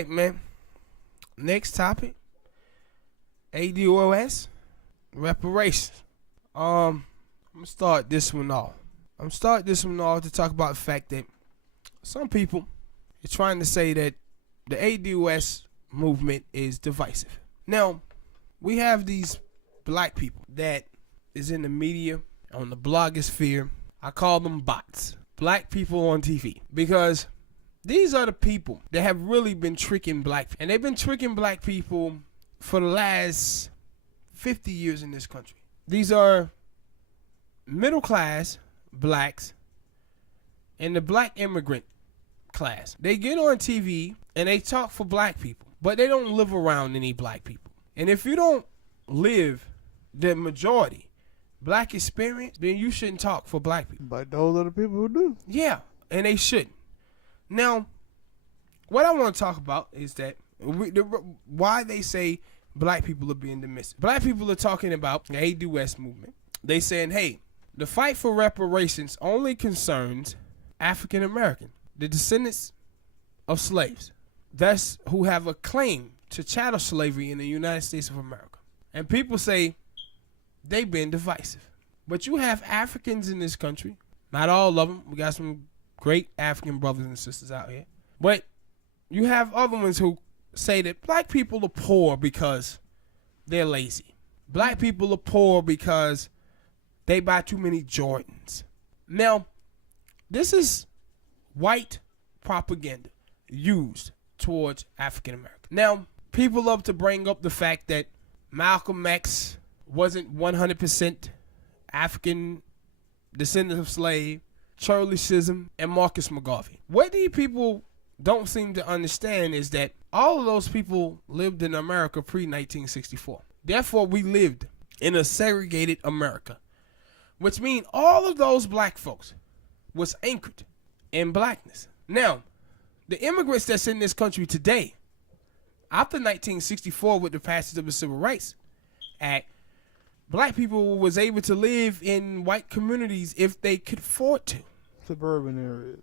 right, man. Next topic. ADOS. Reparations. I'm gonna start this one off. To talk about the fact that some people are trying to say that the ADOS movement is divisive. Now, we have these black people that is in the media, on the blogosphere. I call them bots. Black people on TV. Because these are the people that have really been tricking black people. And they've been tricking black people for the last 50 years in this country. These are middle class blacks and the black immigrant class. They get on TV and they talk for black people, but they don't live around any black people. And if you don't live the majority black experience, then you shouldn't talk for black people. But those are the people who do. Yeah, and they shouldn't. Now, what I want to talk about is that why they say black people are being dismissed. Black people are talking about the ADOS movement. They saying, hey, the fight for reparations only concerns African American, the descendants of slaves. That's who have a claim to chattel slavery in the United States of America. And people say they've been divisive. But you have Africans in this country, not all of them. We got some great African brothers and sisters out here. But you have other ones who say that black people are poor because they're lazy. Black people are poor because they buy too many Jordans. Now, this is white propaganda used towards African Americans. Now, people love to bring up the fact that Malcolm X wasn't 100% African descendant of slave, Tribalism, and Marcus McGarvey. What these people don't seem to understand is that all of those people lived in America pre-1964. Therefore, we lived in a segregated America, which means all of those black folks was anchored in blackness. Now, the immigrants that's in this country today, after 1964 with the passage of the Civil Rights Act, black people was able to live in white communities if they could afford to. Suburban areas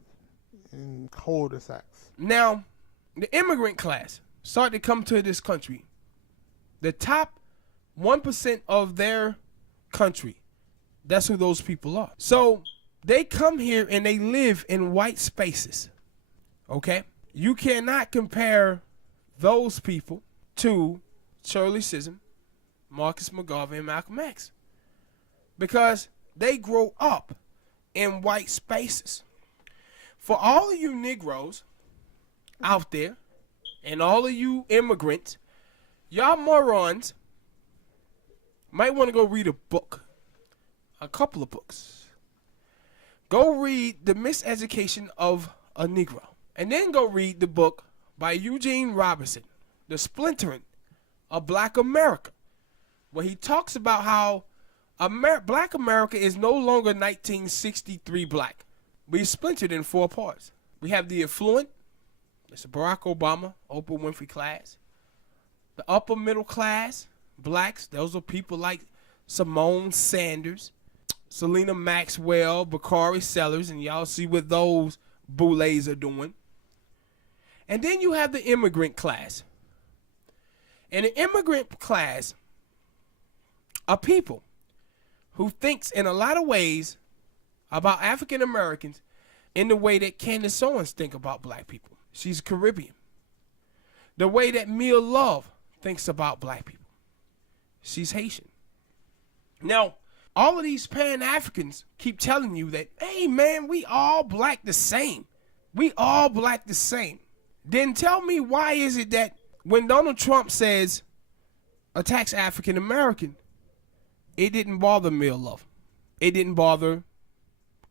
and cul-de-sacs. Now, the immigrant class started to come to this country. The top 1% of their country, that's who those people are. So they come here and they live in white spaces. Okay? You cannot compare those people to Tribalism, Marcus McGarvey, and Malcolm X, because they grow up in white spaces. For all of you Negroes out there and all of you immigrants, y'all morons might want to go read a book, a couple of books. Go read The Miseducation of a Negro, and then go read the book by Eugene Robinson, The Splintering of Black America, where he talks about how Black America is no longer 1963 black. We splintered in 4 parts. We have the affluent, it's Barack Obama, Oprah Winfrey class. The upper middle class, blacks, those are people like Simone Sanders, Selena Maxwell, Bakari Sellers, and y'all see what those boulets are doing. And then you have the immigrant class. And the immigrant class are people who thinks in a lot of ways about African Americans in the way that Candace Owens think about black people. She's Caribbean. The way that Mia Love thinks about black people. She's Haitian. Now, all of these Pan-Africans keep telling you that, hey man, we all black the same. We all black the same. Then tell me, why is it that when Donald Trump says attacks African American, it didn't bother Mia Love. It didn't bother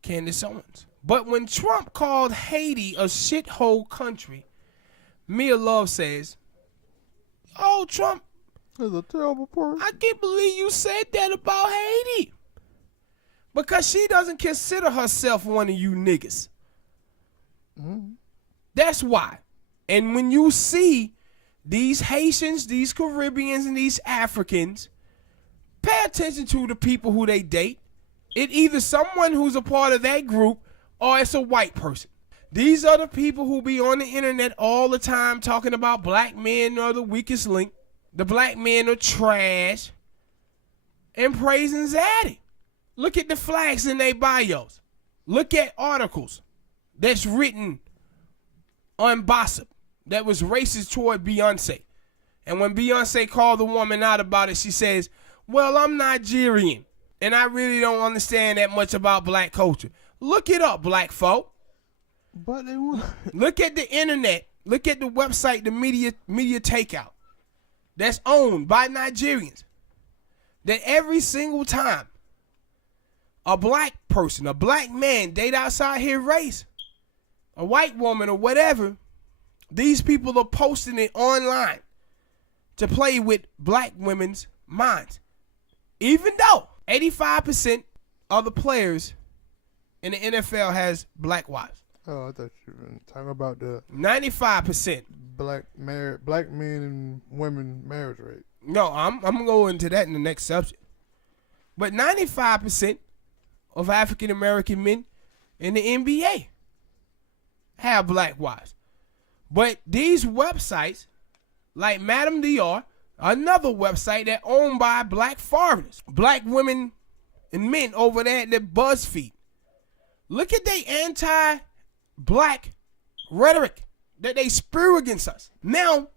Candace Owens. But when Trump called Haiti a shithole country, Mia Love says, oh, Trump, is a terrible person. I can't believe you said that about Haiti. Because she doesn't consider herself one of you niggas. Mm-hmm. That's why. And when you see these Haitians, these Caribbeans, and these Africans, pay attention to the people who they date. It's either someone who's a part of that group or it's a white person. These are the people who be on the internet all the time talking about black men are the weakest link. The black men are trash. And praising Zaddy. Look at the flags in their bios. Look at articles that's written on Gossip that was racist toward Beyonce. And when Beyonce called the woman out about it, she says, well, I'm Nigerian, and I really don't understand that much about black culture. Look it up, black folk. But they want. Look at the internet. Look at the website, the media takeout that's owned by Nigerians. That every single time a black person, a black man date outside his race, a white woman or whatever, these people are posting it online to play with black women's minds. Even though 85% of the players in the NFL has black wives. Oh, I thought you were talking about the 95%. black men and women marriage rate. No, I'm going to go into that in the next subject. But 95% of African American men in the NBA have black wives. But these websites, like Madame Dior, another website that owned by black foreigners, black women and men over there at the BuzzFeed. Look at their anti-black rhetoric that they spew against us. Now,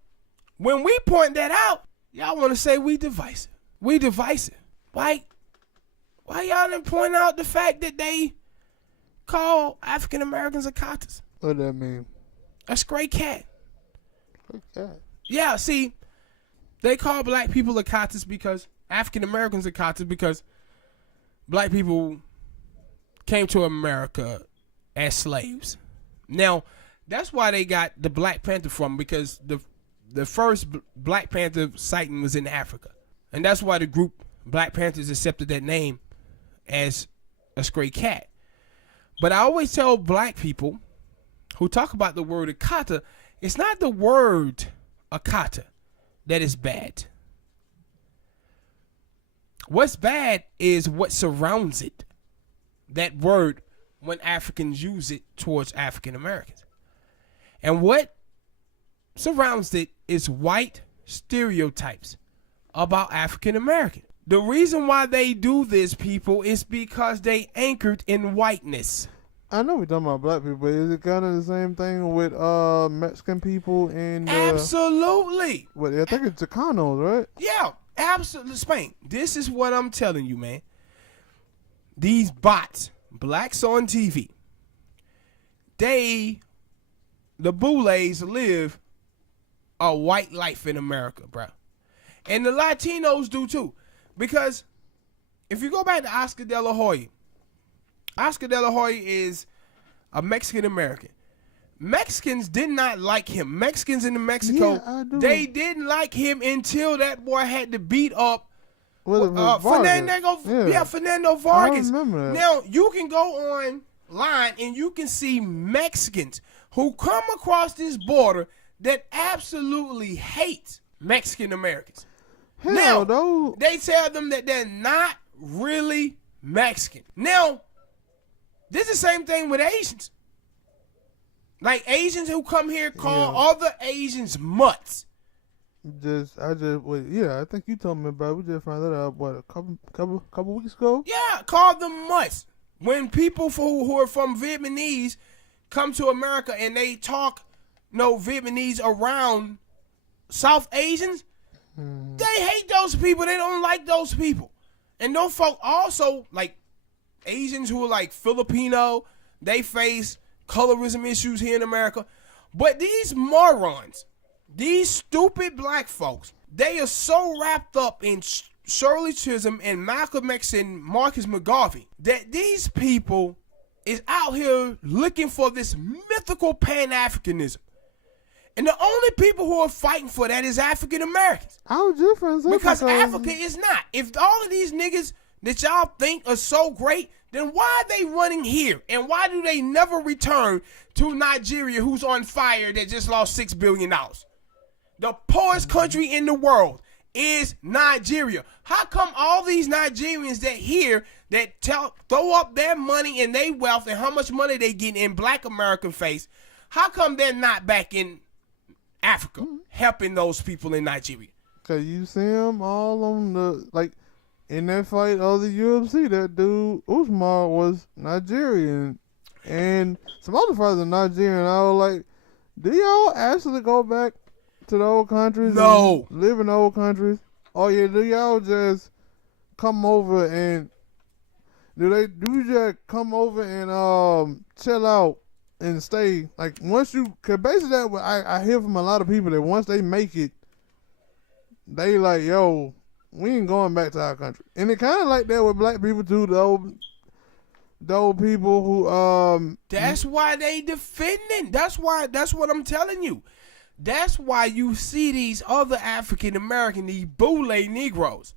when we point that out, y'all want to say we divisive. We divisive. Why y'all didn't point out the fact that they call African Americans Akatas? What does that mean? A stray cat. Okay. Yeah, see, they call black people Akatas because African Americans Akatas because black people came to America as slaves. Now, that's why they got the Black Panther from, because the first Black Panther sighting was in Africa. And that's why the group Black Panthers accepted that name as a stray cat. But I always tell black people who talk about the word Akata, it's not the word Akata that is bad. What's bad is what surrounds it. That word when Africans use it towards African Americans. And what surrounds it is white stereotypes about African Americans. The reason why they do this, people, is because they anchored in whiteness. I know we're talking about black people, but is it kind of the same thing with Mexican people and Absolutely. What I think it's Chicanos, right? Yeah, absolutely. Spain. This is what I'm telling you, man. These bots, blacks on TV, the Boulets live a white life in America, bro. And the Latinos do too. Because if you go back to Oscar De La Hoya is a Mexican American. Mexicans did not like him. Mexicans in Mexico, they didn't like him until that boy had to beat up Fernando Vargas. I remember that. Now, you can go online and you can see Mexicans who come across this border that absolutely hate Mexican Americans. Hell, now, they tell them that they're not really Mexican. Now, this is the same thing with Asians. Like Asians who come here call other Asians mutts. I think you told me about it. We just found that out, what, a couple weeks ago? Yeah, call them mutts. When people who are from Vietnamese come to America and they talk Vietnamese around South Asians, they hate those people. They don't like those people. And those folk also, like Asians who are like Filipino, they face colorism issues here in America. But these morons, these stupid black folks, they are so wrapped up in Shirley Chisholm and Malcolm X and Marcus McGarvey that these people is out here looking for this mythical pan-Africanism. And the only people who are fighting for that is African Americans. How different is that? Because Africa is not. If all of these niggas that y'all think are so great, then why are they running here? And why do they never return to Nigeria, who's on fire, that just lost $6 billion? The poorest country in the world. is Nigeria. How come all these Nigerians that here that throw up their money and their wealth and how much money they get in black American face, how come they're not back in Africa helping those people in Nigeria? Cause you see them all on the, like, in that fight of the UFC, that dude Usman was Nigerian, and some other fighters are Nigerian. I was like, do y'all actually go back to the old countries? No. And live in the old countries? Oh yeah, do y'all just come over and do you just come over and chill out and stay? Like, once you, cause basically that I hear from a lot of people that once they make it, they like, yo, we ain't going back to our country. And it kind of like that with black people too. The old people who That's why they defending. That's what I'm telling you. That's why you see these other African American, these Boule Negroes.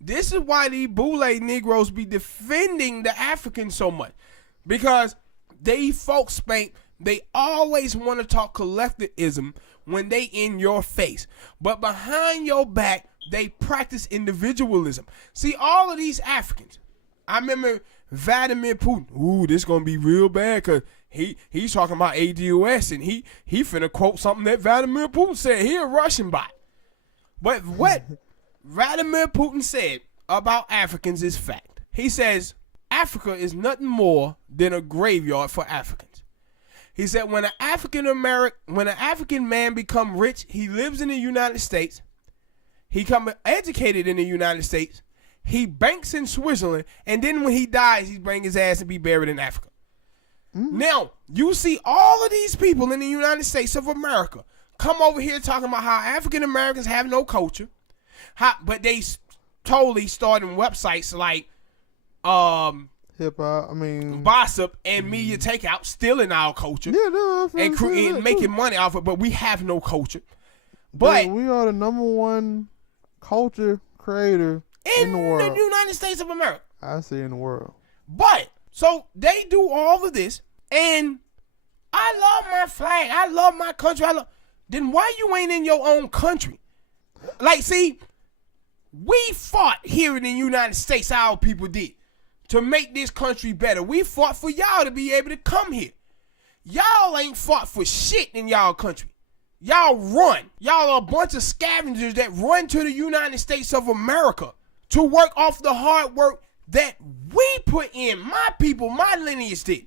This is why these Boule Negroes be defending the Africans so much, because they folks spank. They always want to talk collectivism when they in your face, but behind your back they practice individualism. See, all of these Africans, I remember Vladimir Putin. Ooh, this gonna be real bad because he's talking about ADOS and he finna quote something that Vladimir Putin said. He a Russian bot. But what Vladimir Putin said about Africans is fact. He says Africa is nothing more than a graveyard for Africans. He said when an African man become rich, he lives in the United States. He come educated in the United States. He banks in Switzerland, and then when he dies, he bring his ass and be buried in Africa. Now, you see all of these people in the United States of America come over here talking about how African Americans have no culture, but they totally starting websites like hip hop, Gossip and Media Takeout, stealing our culture, and making money off it, but we have no culture. But we are the number one culture creator in the world. In the United States of America. I say in the world. But, so they do all of this, and I love my flag. I love my country. Then why you ain't in your own country? Like, see, we fought here in the United States, our people did, to make this country better. We fought for y'all to be able to come here. Y'all ain't fought for shit in y'all country. Y'all run. Y'all are a bunch of scavengers that run to the United States of America to work off the hard work that we put in, my people, my lineage did.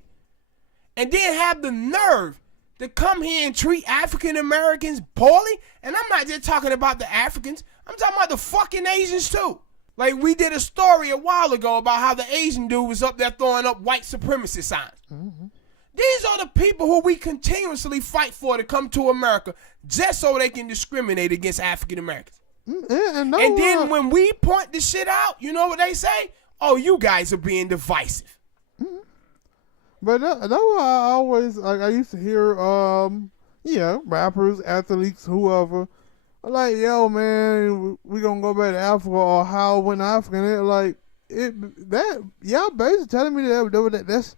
And then have the nerve to come here and treat African Americans poorly. And I'm not just talking about the Africans. I'm talking about the fucking Asians too. Like, we did a story a while ago about how the Asian dude was up there throwing up white supremacy signs. Mm-hmm. These are the people who we continuously fight for to come to America just so they can discriminate against African Americans. And then when we point the shit out, you know what they say? Oh, you guys are being divisive. Mm-hmm. But that's why I always, like, I used to hear, rappers, athletes, whoever, like, yo, man, we gonna go back to Africa, or how when African, y'all basically telling me that's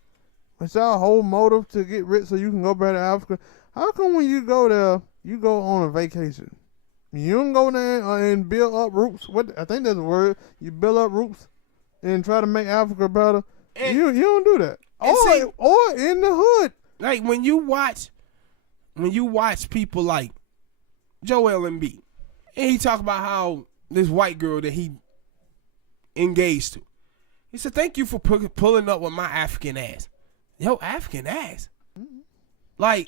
y'all whole motive to get rich so you can go back to Africa. How come when you go there, you go on a vacation? You don't go there and build up roots. I think that's the word. You build up roots and try to make Africa better. And you don't do that. Or in the hood. Like, when you watch people like Joel Embiid, and he talk about how this white girl that he engaged to, he said, "Thank you for pulling up with my African ass." Yo, African ass. Mm-hmm. Like,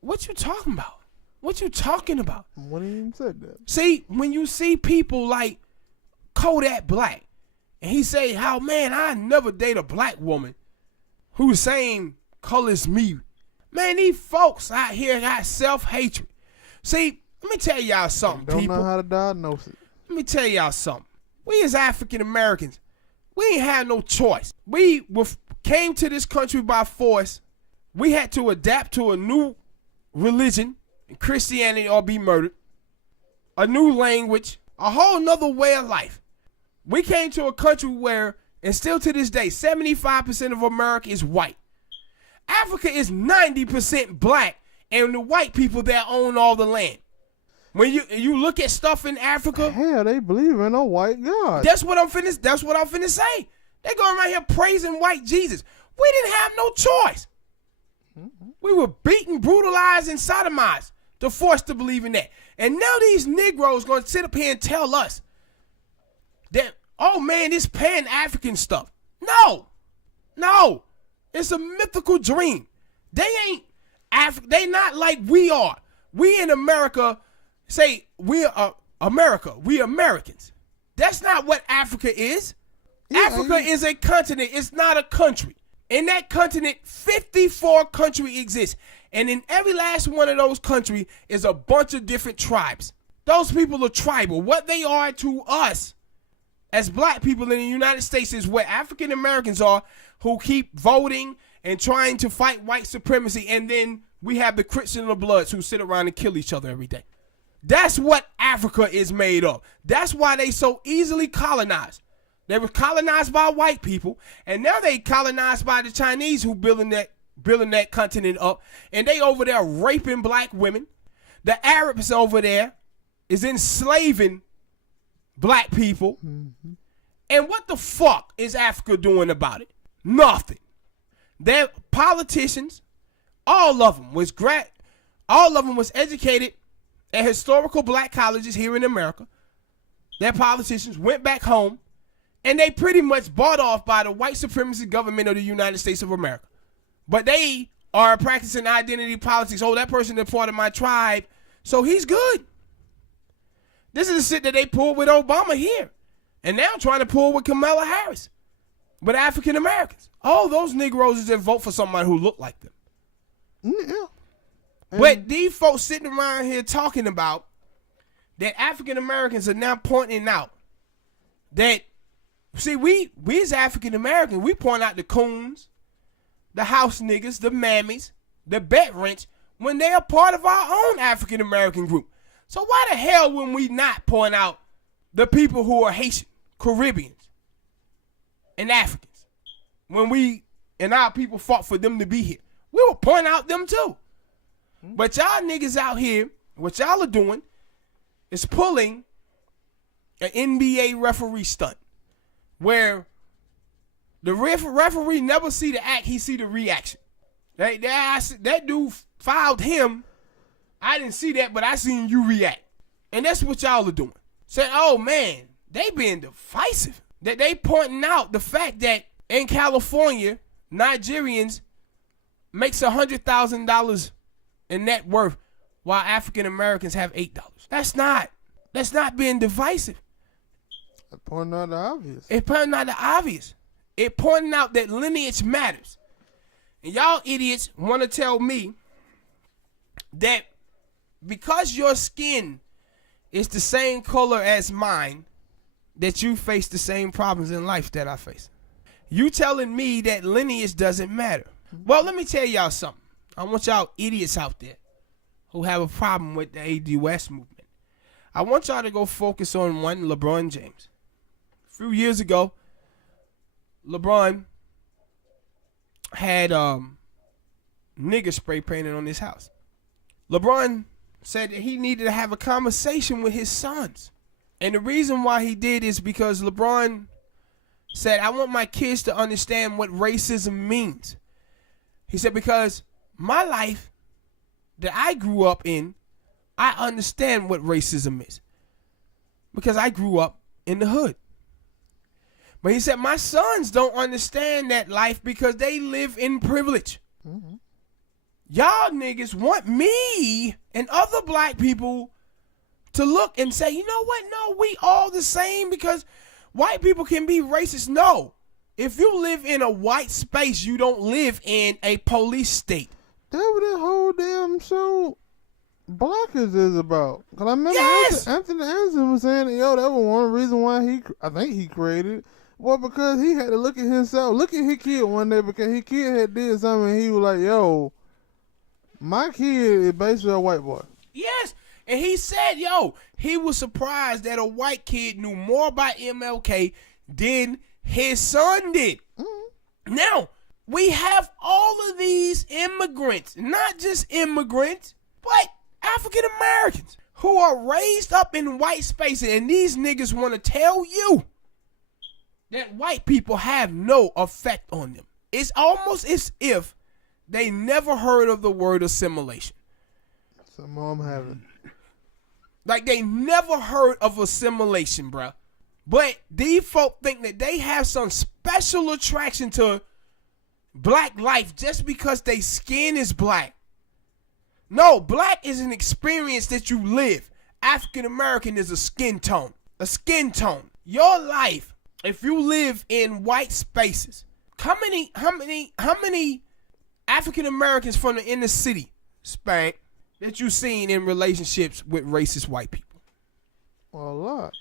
what you talking about? What you talking about? When he even said that. See, when you see people like Kodak Black, and he say, "How, man, I never date a black woman who's same color as me." Man, these folks out here got self-hatred. See, let me tell y'all something, people. Don't know how to diagnose it. Let me tell y'all something. We as African Americans, we ain't had no choice. We came to this country by force. We had to adapt to a new religion, Christianity, or be murdered. A new language, a whole nother way of life. We came to a country where, and still to this day, 75% of America is white. Africa is 90% black, and the white people that own all the land. When you look at stuff in Africa, hell, they believe in a white God. that's what I'm finna say. They go around here praising white Jesus. We didn't have no choice. We were beaten, brutalized, and sodomized to force to believe in that. And now these Negroes gonna sit up here and tell us that, oh man, this pan-African stuff. No, it's a mythical dream. They ain't they not like we are. We in America say we are America. We Americans. That's not what Africa is. Yeah, Africa is a continent. It's not a country. In that continent, 54 countries exist. And in every last one of those countries is a bunch of different tribes. Those people are tribal. What they are to us as black people in the United States is what African Americans are, who keep voting and trying to fight white supremacy. And then we have the Crips and the Bloods who sit around and kill each other every day. That's what Africa is made of. That's why they so easily colonized. They were colonized by white people, and now they colonized by the Chinese who building that continent up, and they over there raping black women. The Arabs over there is enslaving black people. Mm-hmm. And what the fuck is Africa doing about it? Nothing. Their politicians, all of them was educated at historical black colleges here in America. Their politicians went back home, and they pretty much bought off by the white supremacy government of the United States of America. But they are practicing identity politics. Oh, that person is part of my tribe, so he's good. This is the shit that they pulled with Obama here. And now trying to pull with Kamala Harris. But African Americans. Oh, those Negroes that vote for somebody who look like them. Yeah. But these folks sitting around here talking about that African Americans are now pointing out that, see, we as African Americans, we point out the coons, the house niggas, the mammies, the bet rents, when they are part of our own African American group. So why the hell would we not point out the people who are Haitian, Caribbeans, and Africans when we and our people fought for them to be here? We will point out them too. But y'all niggas out here, what y'all are doing is pulling an NBA referee stunt where the referee never see the act, he see the reaction. That dude fouled him. I didn't see that, but I seen you react. And that's what y'all are doing. Saying, oh man, they being divisive. That they pointing out the fact that in California, Nigerians makes $100,000 in net worth while African Americans have $8. That's not being divisive. It's pointing out the obvious. It's pointing out the obvious. It pointing out that lineage matters. And y'all idiots want to tell me that because your skin is the same color as mine, that you face the same problems in life that I face. You telling me that lineage doesn't matter. Well, let me tell y'all something. I want y'all idiots out there who have a problem with the ADOS movement. I want y'all to go focus on one, LeBron James. A few years ago, LeBron had nigger spray painted on his house. LeBron said that he needed to have a conversation with his sons. And the reason why he did is because LeBron said, I want my kids to understand what racism means. He said, because my life that I grew up in, I understand what racism is. Because I grew up in the hood. But he said, my sons don't understand that life because they live in privilege. Mm-hmm. Y'all niggas want me and other black people to look and say, you know what? No, we all the same because white people can be racist. No. If you live in a white space, you don't live in a police state. That what that whole damn show Blockers is about. Because I remember Anthony Anderson was saying, yo, that was one reason why I think he created it. Well, because he had to look at himself, look at his kid one day because his kid had did something and he was like, yo, my kid is basically a white boy. Yes. And he said, yo, he was surprised that a white kid knew more about MLK than his son did. Mm-hmm. Now, we have all of these immigrants, not just immigrants, but African Americans who are raised up in white spaces, and these niggas want to tell you that white people have no effect on them. It's almost as if they never heard of the word assimilation. Some of them haven't. Like, they never heard of assimilation, bruh. But these folk think that they have some special attraction to black life just because their skin is black. No, black is an experience that you live. African American is a skin tone. A skin tone. Your life, if you live in white spaces, how many African Americans from the inner city, Spank, that you seen in relationships with racist white people? Well, a lot.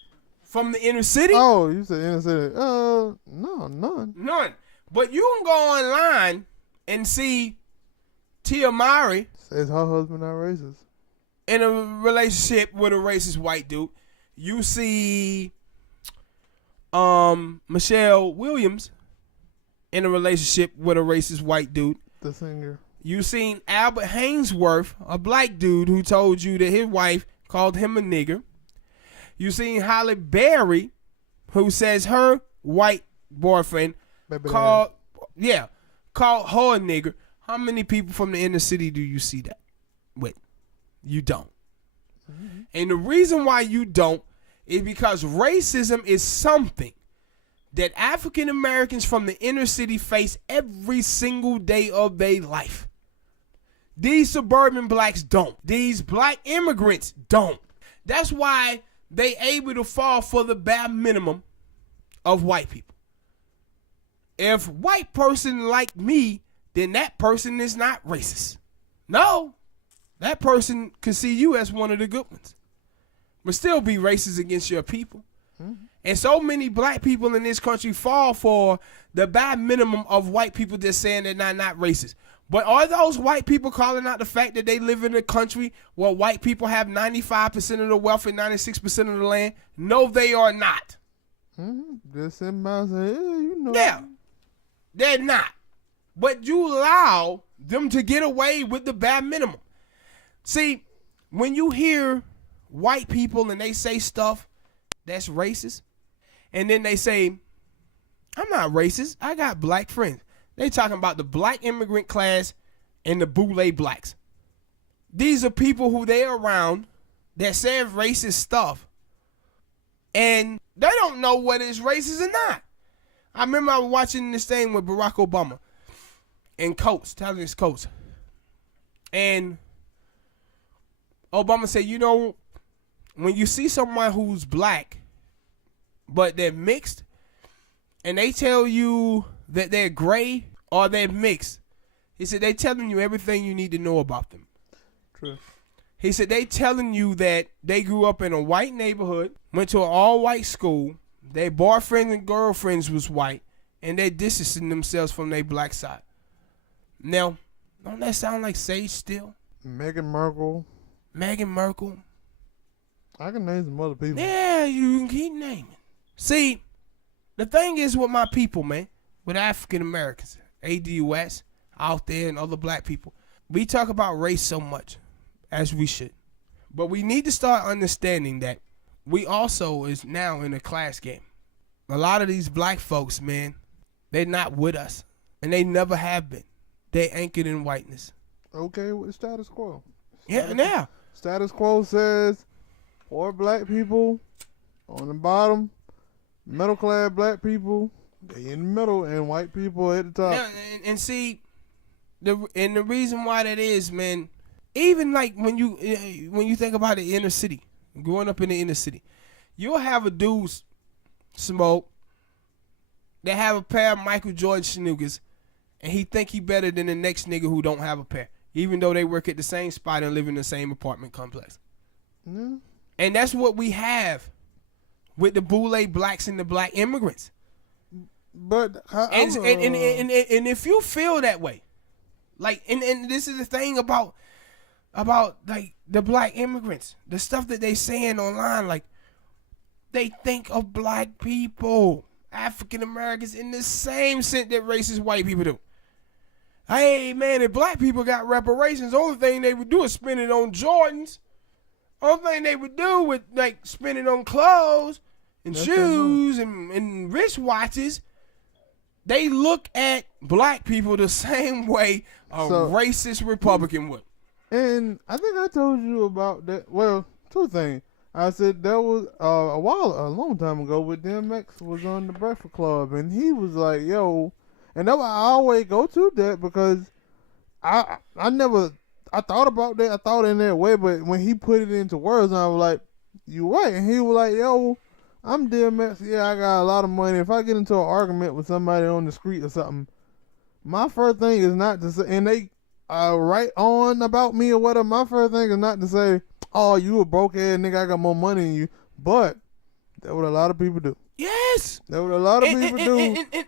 From the inner city? Oh, you said inner city. No, none. None. But you can go online and see Tia Mowry Says her husband not racist. in a relationship with a racist white dude. You see Michelle Williams in a relationship with a racist white dude. The singer. You seen Albert Hainsworth, a black dude who told you that his wife called him a nigger. You seen Halle Berry, who says her white boyfriend called her a nigger. How many people from the inner city do you see that with? You don't. Mm-hmm. And the reason why you don't is because racism is something that African Americans from the inner city face every single day of their life. These suburban blacks don't. These black immigrants don't. That's why they able to fall for the bare minimum of white people. If white person like me, then that person is not racist. No, that person could see you as one of the good ones, but still be racist against your people. Mm-hmm. And so many black people in this country fall for the bare minimum of white people just saying they're not racist. But are those white people calling out the fact that they live in a country where white people have 95% of the wealth and 96% of the land? No, they are not. Just sitting by and say, yeah, you know. Yeah, they're not. But you allow them to get away with the bare minimum. See, when you hear white people and they say stuff that's racist, and then they say, I'm not racist, I got black friends. They talking about the black immigrant class and the boule blacks. These are people who they're around that say racist stuff, and they don't know whether it's racist or not. I remember I was watching this thing with Barack Obama and Coates, telling his Coates. And Obama said, you know, when you see someone who's black, but they're mixed, and they tell you that they're gray or they're mixed, he said, they telling you everything you need to know about them. True. He said, they telling you that they grew up in a white neighborhood, went to an all-white school, their boyfriends and girlfriends was white, and they're distancing themselves from their black side. Now, don't that sound like Sage Steele? Meghan Markle. I can name some other people. Yeah, you can keep naming. See, the thing is with my people, man, with African Americans, ADOS, out there and other black people, we talk about race so much, as we should. But we need to start understanding that we also is now in a class game. A lot of these black folks, man, they're not with us. And they never have been. They anchored in whiteness. Okay, with status quo. Yeah. Status quo says poor black people on the bottom, middle class black people, they in the middle, and white people at the top. Now, and see, the reason why that is, man, even like when you think about the inner city, growing up in the inner city, you'll have a dude smoke that have a pair of Michael Jordan sneakers, and he think he better than the next nigga who don't have a pair, even though they work at the same spot and live in the same apartment complex. Mm. And that's what we have with the boule blacks and the black immigrants. But and if you feel that way, like, and this is the thing about like the black immigrants, the stuff that they saying online, like they think of black people, African Americans, in the same sense that racist white people do. Hey man, if black people got reparations, the only thing they would do is spend it on Jordans. Only thing they would do with like spending on clothes and That's shoes and wristwatches, they look at black people the same way a racist Republican would. And I think I told you about that. Well, two things. I said there was a long time ago, when DMX was on the Breakfast Club, and he was like, "Yo," and that's why I always go to that, because I thought about that. I thought in that way, but when he put it into words, I was like, "You right?" And he was like, "Yo, I'm DMX. Yeah, I got a lot of money. If I get into an argument with somebody on the street or something, my first thing is not to say, and they right on about me or whatever. My first thing is not to say, 'Oh, you a broke ass nigga, I got more money than you.' But that's what a lot of people do. Yes, That's what a lot of people do.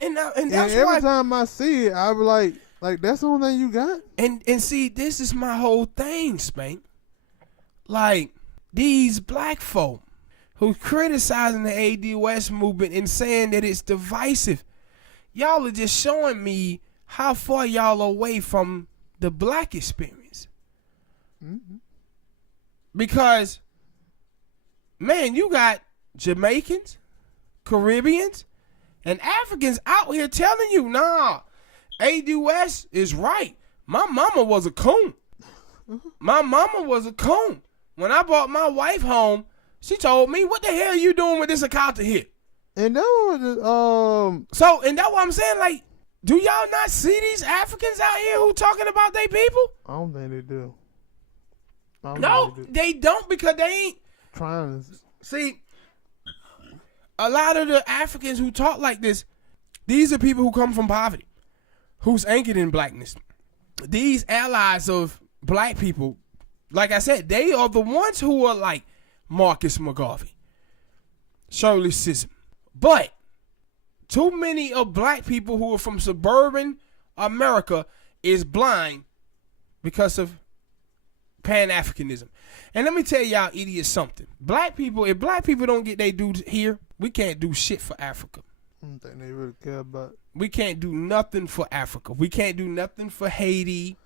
And that's every why. time I see it, I be like that's the only thing you got. And see, this is my whole thing, Spank. Like these black folk who's criticizing the ADOS movement and saying that it's divisive. Y'all are just showing me how far y'all are away from the black experience. Mm-hmm. Because, man, you got Jamaicans, Caribbeans, and Africans out here telling you, nah, ADOS is right. My mama was a coon. My mama was a coon. When I brought my wife home, she told me, "What the hell are you doing with this account here?" And that was So, and that's what I'm saying. Like, do y'all not see these Africans out here who talking about their people? I don't think they do. No, they don't, because they ain't trying to see. A lot of the Africans who talk like this, these are people who come from poverty, who's anchored in blackness. These allies of black people, like I said, they are the ones who are like Marcus McGarvey, Shirley Chisholm. But too many of black people who are from suburban America is blind because of pan-africanism. And let me tell y'all idiots something. Black people, if black people don't get their dues here, we can't do shit for Africa. I don't think they really care about it. We can't do nothing for Africa. We can't do nothing for Haiti.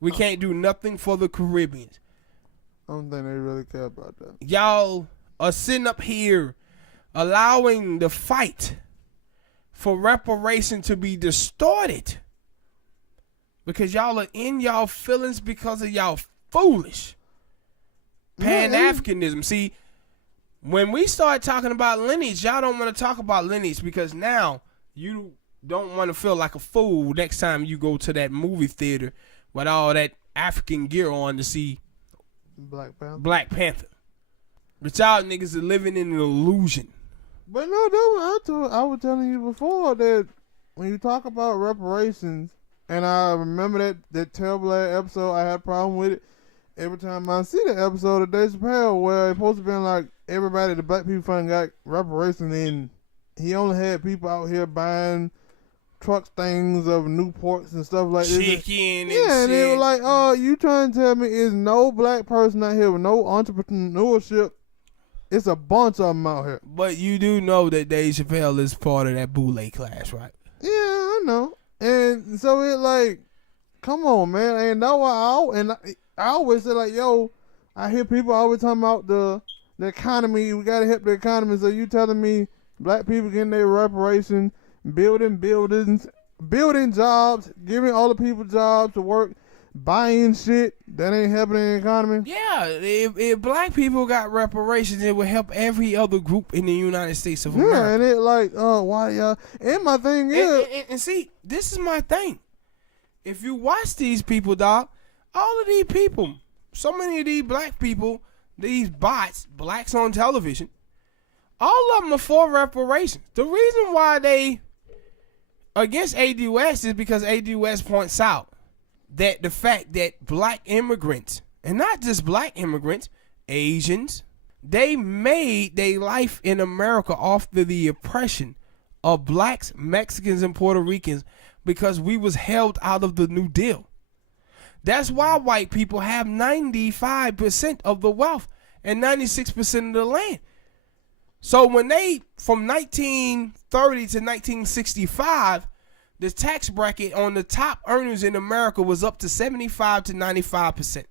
We can't do nothing for the Caribbeans. I don't think they really care about that. Y'all are sitting up here allowing the fight for reparation to be distorted because y'all are in y'all feelings because of y'all foolish pan-africanism. See, when we start talking about lineage, y'all don't want to talk about lineage because now you don't want to feel like a fool next time you go to that movie theater with all that African gear on to see Black Panther. But y'all niggas are living in an illusion. But no, I was telling you before that when you talk about reparations, and I remember that terrible episode, I had a problem with it. Every time I see the episode of Dave Chappelle where it's supposed to be like everybody, the black people finally got reparations, and he only had people out here buying truck things of Newports and stuff like this. Chicken and yeah, and shit. they were like, "Oh, you trying to tell me is no black person out here with no entrepreneurship? It's a bunch of them out here." But you do know that Dave Chappelle is part of that boule class, right? Yeah, I know. And so it like, come on, man. And that's why I always say like, yo, I hear people always talking about the economy. We gotta help the economy. So you telling me black people getting their reparation, building buildings, building jobs, giving all the people jobs to work, buying shit that ain't helping the economy? Yeah, if black people got reparations, it would help every other group in the United States of America. Yeah, and it like, why y'all? And my thing is, and see, this is my thing. If you watch these people, dog, all of these people, so many of these black people, these bots, blacks on television, all of them are for reparations. The reason why they against ADOS is because ADOS points out that the fact that black immigrants, and not just black immigrants, Asians, they made their life in America off the oppression of blacks, Mexicans, and Puerto Ricans because we was held out of the New Deal. That's why white people have 95% of the wealth and 96% of the land. So when they, from 1930 to 1965, the tax bracket on the top earners in America was up to 75 to 95%.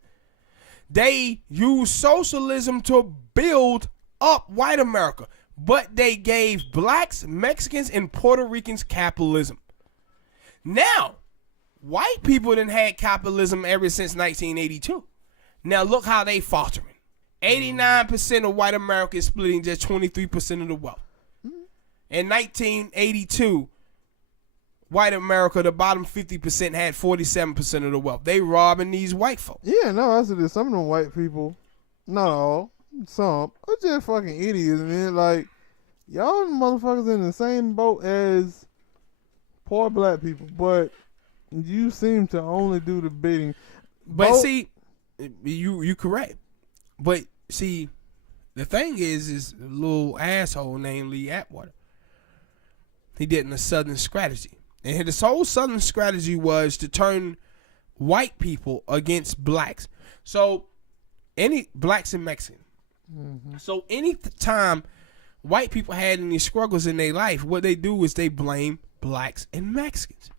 They used socialism to build up white America, but they gave blacks, Mexicans, and Puerto Ricans capitalism. Now, white people done had capitalism ever since 1982. Now look how they faltering. 89% of white America is splitting just 23% of the wealth. In 1982, white America, the bottom 50% had 47% of the wealth. They robbing these white folks. Yeah, no, I said some of them white people, not all, some, are just fucking idiots, man. Like, y'all motherfuckers in the same boat as poor black people, but you seem to only do the bidding. But see, you correct. But see, the thing is a little asshole named Lee Atwater. He did a Southern strategy. And his whole Southern strategy was to turn white people against blacks. So, any blacks and Mexicans. Mm-hmm. So, any time white people had any struggles in their life, what they do is they blame blacks and Mexicans.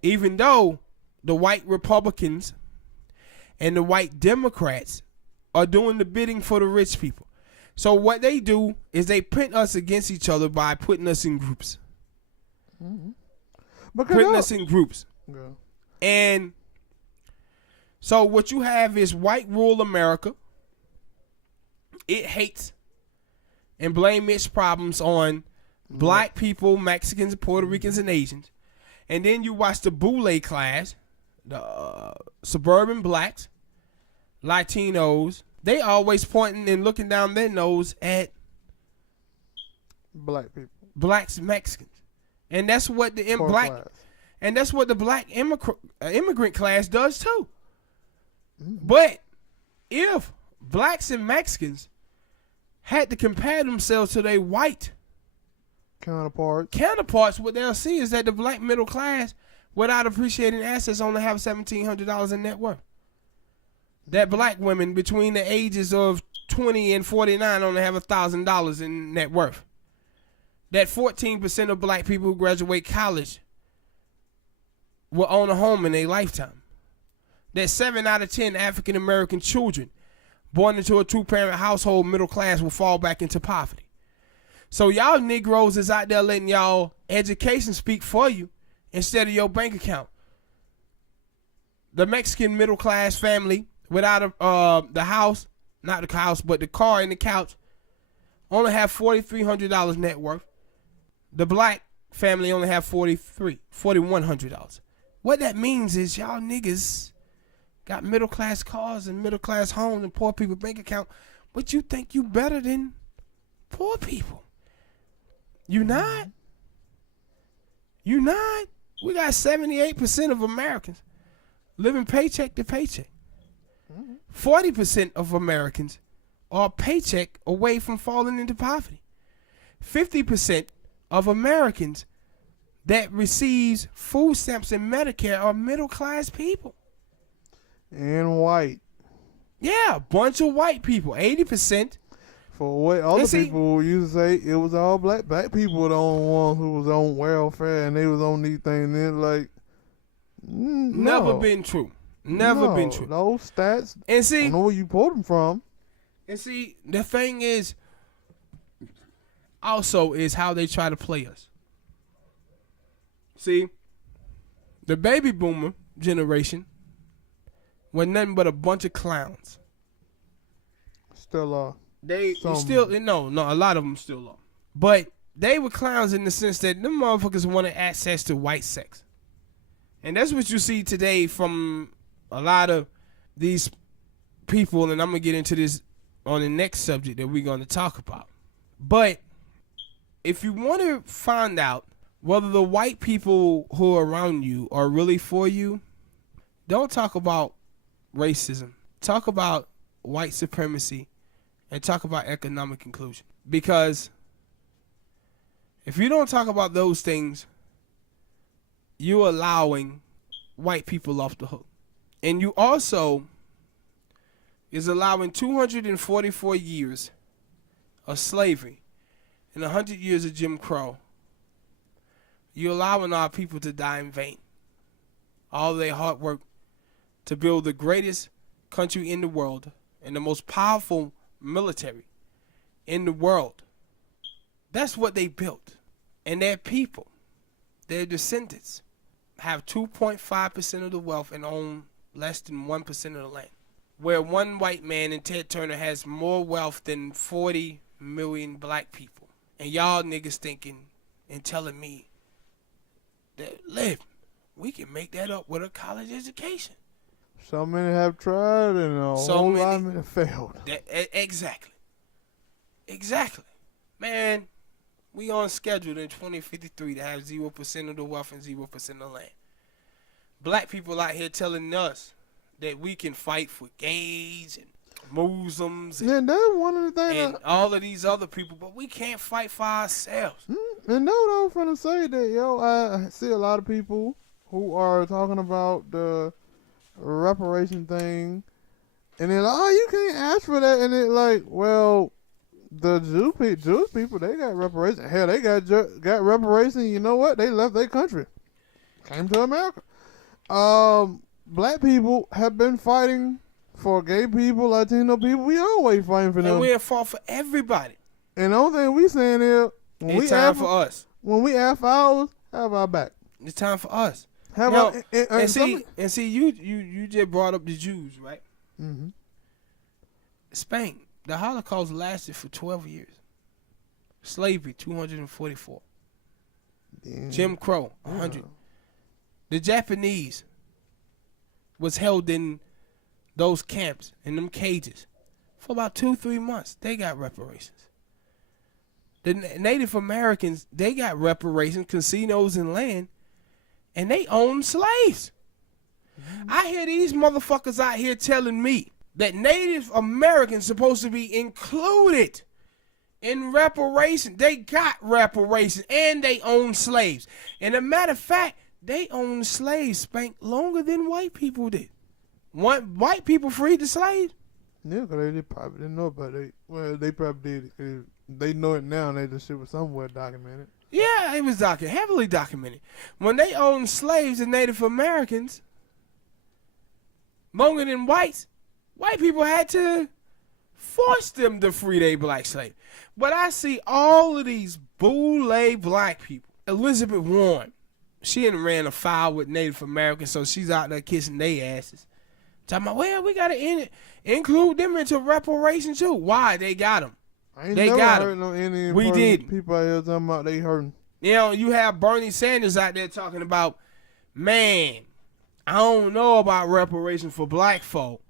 Even though the white Republicans and the white Democrats are doing the bidding for the rich people. So, what they do is they pit us against each other by putting us in groups. Mm-hmm. Putting us in groups. Yeah. And so what you have is white rural America. It hates and blame its problems on black people, Mexicans, Puerto Ricans, and Asians. And then you watch the boule class, the suburban blacks, Latinos. They always pointing and looking down their nose at black people, blacks, Mexicans. And that's what the black immigrant class does too. Mm-hmm. But if blacks and Mexicans had to compare themselves to their white counterparts, what they'll see is that the black middle class, without appreciating assets, only have $1,700 in net worth. That black women between the ages of 20 and 49 only have $1,000 in net worth. That 14% of black people who graduate college will own a home in their lifetime. That 7 out of 10 African American children born into a two-parent household middle class will fall back into poverty. So y'all Negroes is out there letting y'all education speak for you instead of your bank account. The Mexican middle class family without the house, not the house, but the car and the couch, only have $4,300 net worth. The black family only have $4,100. What that means is y'all niggas got middle class cars and middle class homes and poor people bank account, but you think you better than poor people. You not. You not. We got 78% of Americans living paycheck to paycheck. 40% of Americans are a paycheck away from falling into poverty. 50% of Americans that receives food stamps and Medicare are middle class people. And white. Yeah, a bunch of white people. 80%. For what other people used to say, it was all black. Black people were the only ones who was on welfare and they was on these things. And like, never been true. Never been true. Those stats. And see, I don't know where you pulled them from. And see, the thing is, also is how they try to play us. See, the baby boomer generation were nothing but a bunch of clowns. Still are. A lot of them still are. But they were clowns in the sense that them motherfuckers wanted access to white sex. And that's what you see today from a lot of these people, and I'm going to get into this on the next subject that we're going to talk about. But if you want to find out whether the white people who are around you are really for you, don't talk about racism. Talk about white supremacy and talk about economic inclusion. Because if you don't talk about those things, you're allowing white people off the hook. And you also is allowing 244 years of slavery and 100 years of Jim Crow. You're allowing our people to die in vain. All their hard work to build the greatest country in the world and the most powerful military in the world. That's what they built. And their people, their descendants, have 2.5% of the wealth and own less than 1% of the land. Where one white man and Ted Turner has more wealth than 40 million black people. And y'all niggas thinking and telling me that, Lib, we can make that up with a college education. So many have tried and a whole lot of them have failed. Exactly. Man, we on schedule in 2053 to have 0% of the wealth and 0% of the land. Black people out here telling us that we can fight for gays and Muslims and, that's one of the things. and all of these other people, but we can't fight for ourselves. And no, I was finna say that, yo, I see a lot of people who are talking about the reparation thing, and they're like, oh, you can't ask for that, and it's like, well, the Jewish people, they got reparations. Hell, they got reparations. You know what? They left their country, came to America. Black people have been fighting for gay people, Latino people. We always fighting for them. And we have fought for everybody. And the only thing we saying is, It's time for us. When we ask for ours, have our back. It's time for us. Have and see, you just brought up the Jews, right? Mm-hmm. Spain, the Holocaust lasted for 12 years. Slavery, 244. Damn. Jim Crow, 100. Yeah. The Japanese was held in those camps, in them cages, for about 2-3 months. They got reparations. The Native Americans, they got reparations, casinos and land, and they own slaves. I hear these motherfuckers out here telling me that Native Americans supposed to be included in reparation. They got reparations and they own slaves. And a matter of fact, they owned slaves, Spank, longer than white people did. White people freed the slaves. Yeah, because they probably didn't know about it. Well, they probably did. They know it now, and they just shit was somewhere documented. Yeah, it was heavily documented. When they owned slaves and Native Americans, longer than whites, white people had to force them to free their black slave. But I see all of these boule black people. Elizabeth Warren, she done ran afoul with Native Americans, so she's out there kissing their asses. Talking about, well, we got to include them into reparations too. Why? They got them. I ain't They never got heard him. no Indian We did. people out here talking about they hurting. You know, you have Bernie Sanders out there talking about, man, I don't know about reparations for black folk.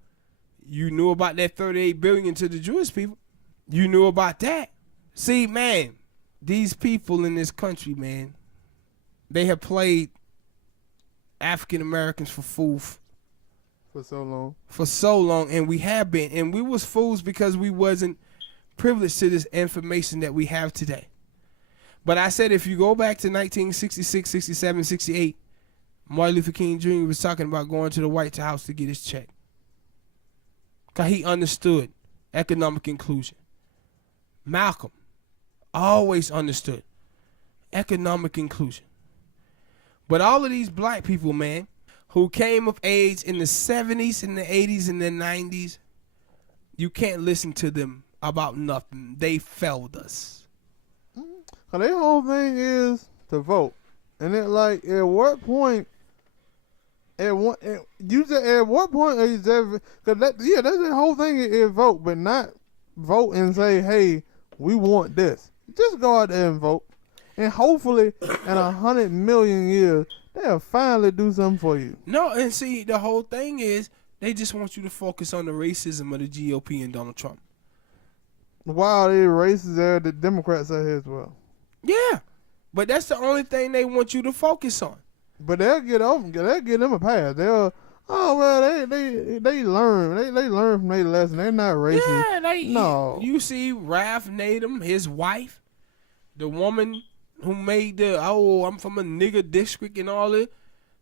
You knew about that $38 billion to the Jewish people. You knew about that. See, man, these people in this country, man, they have played African Americans for fools For so long. for so long, and we have been, and we was fools because we wasn't privileged to this information that we have today. But I said, if you go back to 1966, 67, 68, Martin Luther King Jr. was talking about going to the White House to get his check. Because he understood economic inclusion. Malcolm always understood economic inclusion. But all of these black people, man, who came of age in the 70s, in the 80s, and the 90s, you can't listen to them about nothing. They failed us. Cause their whole thing is to vote, and it like at what point? At what point is that? Cause that's the whole thing is vote, but not vote and say, hey, we want this. Just go out there and vote, and hopefully in 100 million years they'll finally do something for you. No, and see, the whole thing is they just want you to focus on the racism of the GOP and Donald Trump. While they racist there, the Democrats are here as well. Yeah, but that's the only thing they want you to focus on. But they'll get them a pass. They learn. They learn from their lesson. They're not racist. Yeah, no. You see Ralph Nader, his wife, the woman who made I'm from a nigger district and all that.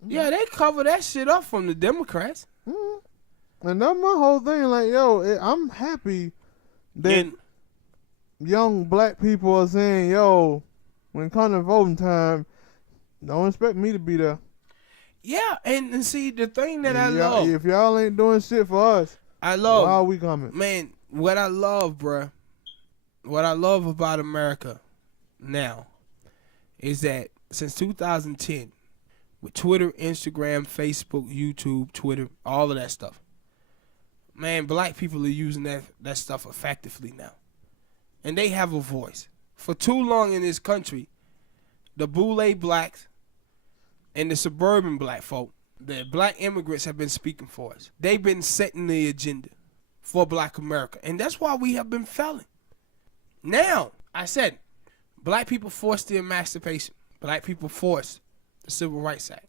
Mm-hmm. Yeah, they cover that shit up from the Democrats. Mm-hmm. And that's my whole thing. Like, yo, I'm happy that young black people are saying, yo, when it comes to voting time, don't expect me to be there. Yeah, and see, the thing that I love. If y'all ain't doing shit for us, I love. Why are we coming? Man, what I love, bruh, what I love about America now is that since 2010, with Twitter, Instagram, Facebook, YouTube, Twitter, all of that stuff, man, black people are using that stuff effectively now. And they have a voice. For too long in this country, the Boule blacks and the suburban black folk, the black immigrants have been speaking for us. They've been setting the agenda for black America. And that's why we have been failing. Now, I said, black people forced the emancipation. Black people forced the Civil Rights Act.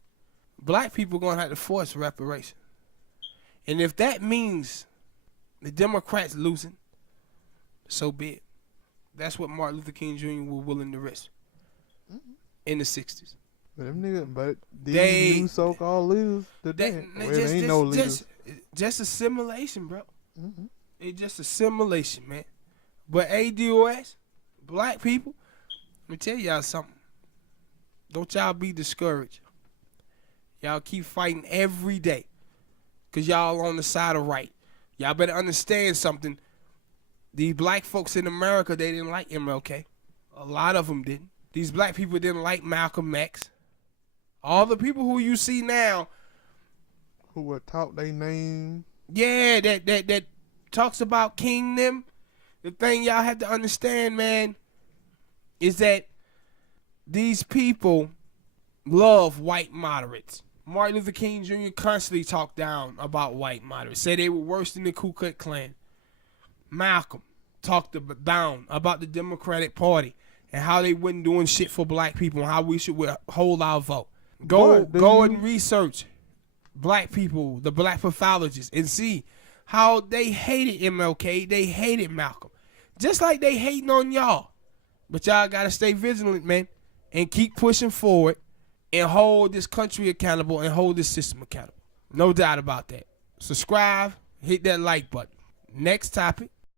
Black people going to have to force reparation. And if that means the Democrats losing, so be it. That's what Martin Luther King Jr. was willing to risk in the 60s. But them niggas, but these new so-called leaders, they ain't no leaders. Just assimilation, bro. It's just assimilation, man. But ADOS, black people, let me tell y'all something. Don't y'all be discouraged. Y'all keep fighting every day because y'all on the side of right. Y'all better understand something. These black folks in America, they didn't like MLK. A lot of them didn't. These black people didn't like Malcolm X. All the people who you see now, who were taught their name. Yeah, that talks about King them. The thing y'all have to understand, man, is that these people love white moderates. Martin Luther King Jr. constantly talked down about white moderates, said they were worse than the Ku Klux Klan. Malcolm talked down about the Democratic Party and how they wasn't doing shit for black people and how we should hold our vote. Go and research black people, the black pathologists, and see how they hated MLK, they hated Malcolm. Just like they hating on y'all. But y'all got to stay vigilant, man, and keep pushing forward and hold this country accountable and hold this system accountable. No doubt about that. Subscribe, hit that like button. Next topic.